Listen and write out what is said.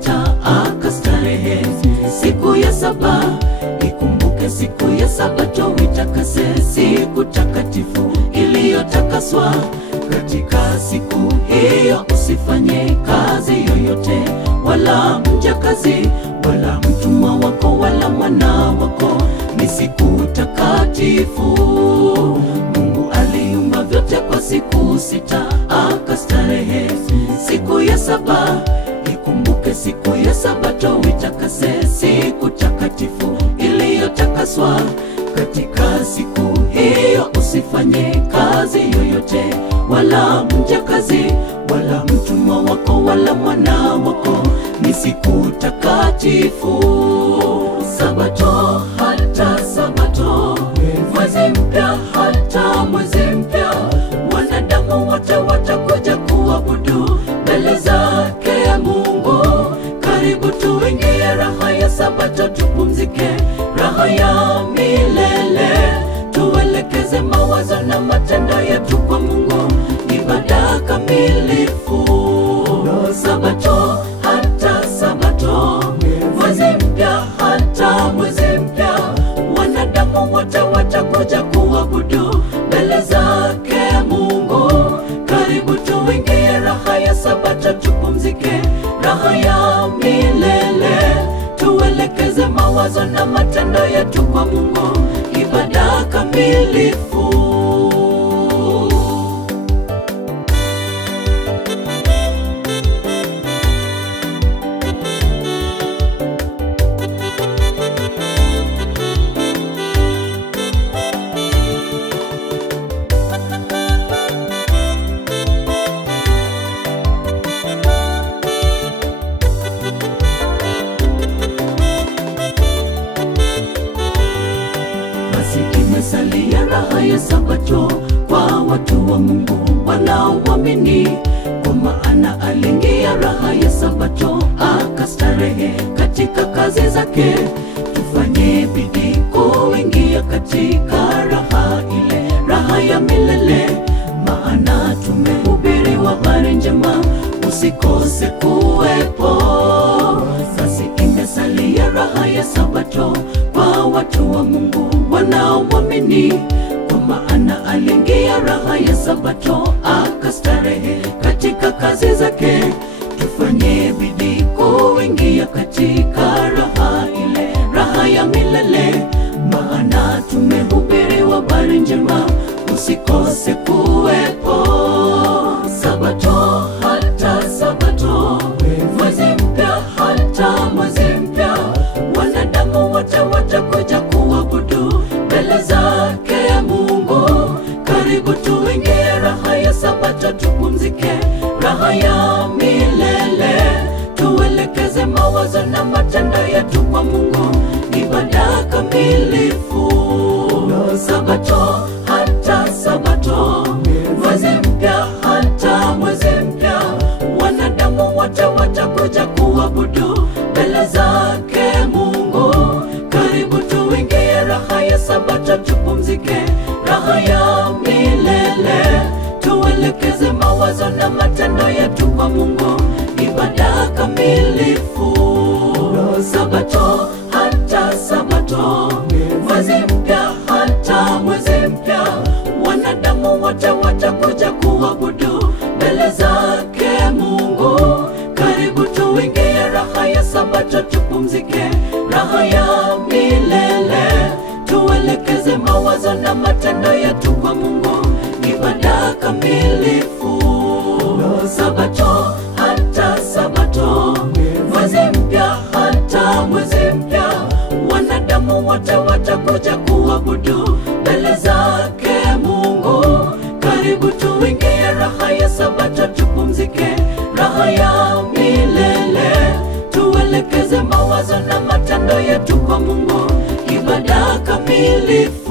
sita akastarehe. Siku ya saba ikumbuke, siku ya Sabato itakase, siku takatifu iliyotakaswa. Katika siku hiyo usifanye kazi yoyote, wala mjakazi, wala mtumwa wako, wala mwana wako. Ni siku takatifu. Mungu aliumba vyote kwa siku sita akastarehe. Siku ya saba ikumbuke, siku ya Sabato itakase, siku takatifu iliyotakaswa. Katika siku hiyo usifanye kazi yoyote, wala mjakazi, wala mtumwa wako, wala mwana wako. Ni siku takatifu. Sabato hata Sabato, mwezi mpya hata mwezi mpya, wanadamu wote watakuja kuabudu mbele zake Mungu. Karibu tuingie raha ya Sabato, tupumzike raha ya milele, tuelekeze mawazo na matendo yetu kwa Mungu, ibada kamilifu. Sabato hata Sabato, mwezi mpya hata mwezi mpya, wanadamu wote watakuja kuabudu mbele zake Mungu. Karibu tuingie raha ya Sabato, tupumzike raha ya milele, tuelekeze mawazo na matendo yetu kwa Mungu, ibada kamilifu. Imesalia raha ya Sabato kwa watu wa Mungu wanaoamini, kwa maana aliingia raha ya Sabato akastarehe katika kazi zake. Tufanye bidii kuingia katika raha ile, raha ya milele, maana tumehubiri habari njema, usikose kuwepo. Sasa imesalia raha ya Sabato kwa watu wa Mungu wanaoamini, kwa maana aliingia raha ya Sabato akastarehe katika kazi zake. Tufanye bidii kuingia katika raha ile, raha ya milele, maana tumehubiri habari njema, usikose kuwepo. Sabato hata Sabato, mwezi mpya hata mwezi mpya, wanadamu wote watakuja kuabudu mbele zake Mungu. Karibu tuingie raha ya Sabato, tupumzike raha ya milele, tuelekeze mawazo na matendo yetu kwa Mungu, ibada kamilifu. Sabato hata Sabato, mwezi mpya hata mwezi mpya, wanadamu wote watakuja kuabudu mbele zake Mungu. Karibu tuingie raha ya Sabato, tupumzike raha ya milele, tuelekeze mawazo na matendo yetu kwa Mungu, ibada kamilifu. Sabato hata Sabato, mwezi mpya hata mwezi mpya, wanadamu wote watakuja kuabudu mbele zake Mungu. Karibu tuingie raha ya Sabato, tupumzike raha ya milele, tuelekeze mawazo na matendo yetu kwa Mungu, ibada kamilifu. Sabato hata Sabato, mwezi mpya hata mwezi mpya, wanadamu wote watakuja kuabudu mbele zake Mungu. Karibu tuingie raha ya Sabato, tupumzike raha ya milele, tuelekeze mawazo na matendo yetu kwa Mungu, ibada kamilifu.